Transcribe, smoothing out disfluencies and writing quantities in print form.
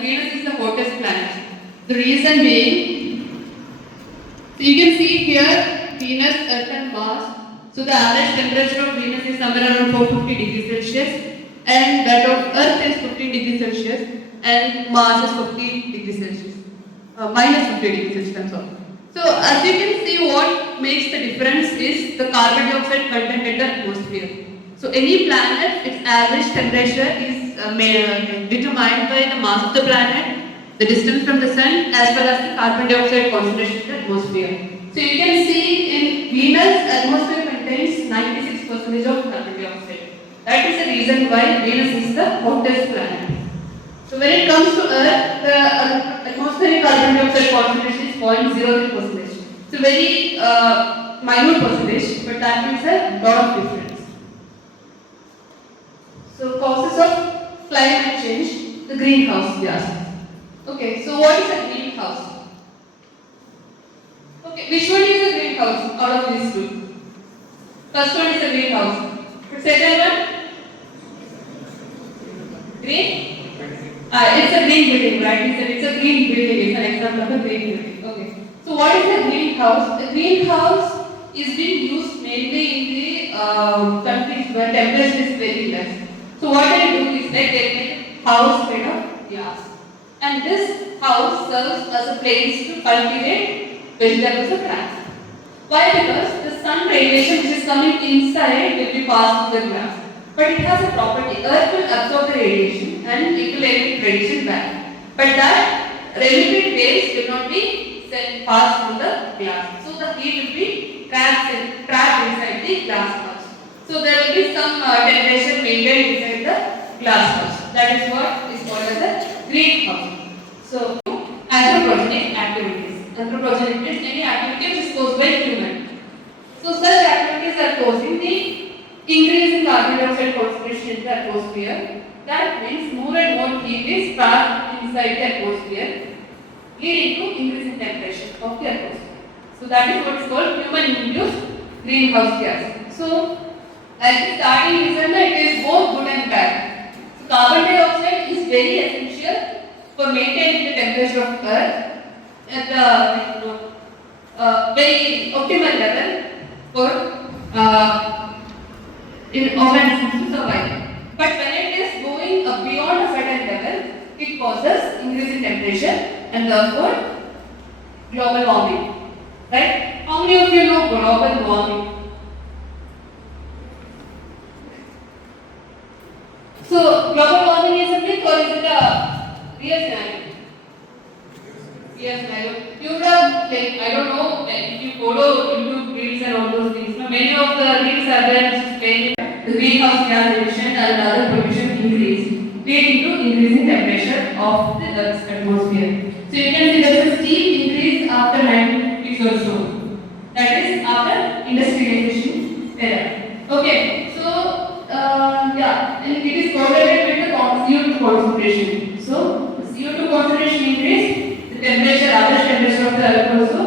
Venus is the hottest planet. The reason being, so you can see here Venus, Earth and Mars. So the average temperature of Venus is somewhere around 450 degrees Celsius and that of Earth is 15 degrees Celsius and Mars is 50 degrees Celsius. Minus 50 degrees Celsius, I'm sorry. So as you can see, what makes the difference is the carbon dioxide content in the atmosphere. So any planet, its average temperature is determined by the mass of the planet, the distance from the sun, as well as the carbon dioxide concentration in the atmosphere. So you can see in Venus, atmosphere contains 96% of carbon dioxide. That is the reason why Venus is the hottest planet. So when it comes to Earth, the atmospheric carbon dioxide concentration is 0.03%. So very minute percentage, but that makes a lot of difference. So causes of climate change, the greenhouse gases. Okay, so what is a greenhouse? Okay, which one is a greenhouse out of these two? First one is a greenhouse. The second one? Green? It's a green building, right? It's a green building. It's an example of a green building. Okay. So what is a greenhouse? A greenhouse is being used mainly in the countries where temperature is very less. So what they do is like they make a house made of glass. And this house serves as a place to cultivate vegetables or plants. Why? Because the sun radiation which is coming inside will be passed through the glass. But it has a property. Earth will absorb the radiation and it will emit radiation back. But that emitted waves will not be passed through the glass. So the heat will be trapped inside the glass house. So there will be some temperature maintained inside the glass house. That is what is called as a greenhouse. So anthropogenic activities. Anthropogenic means any activity which is caused by human. So such activities are causing the increase in carbon dioxide concentration in the atmosphere. That means more and more heat is trapped inside the atmosphere, leading to increase in temperature of the atmosphere. So that is what is called human-induced greenhouse gas. So at the starting reason, it is both good and bad. So carbon dioxide is very essential for maintaining the temperature of Earth at the very optimal level for organisms to survive. But when it is going beyond a certain level, it causes increase in temperature and therefore global warming. Right? How many of you know global warming? So global warming is a myth or is it a real scenario? Real scenario. You would have, like, I don't know, if you follow YouTube reels and all those things. Many of the reels are there which explain the greenhouse gas emission and other pollution increase, leading to increasing temperature of the Earth's atmosphere. So you can see there is a steep increase after 1950s or so. That is after industrialization era. Okay, so and it is correlated with the CO2 concentration. So the CO2 concentration increase, the temperature, average temperature of the Earth also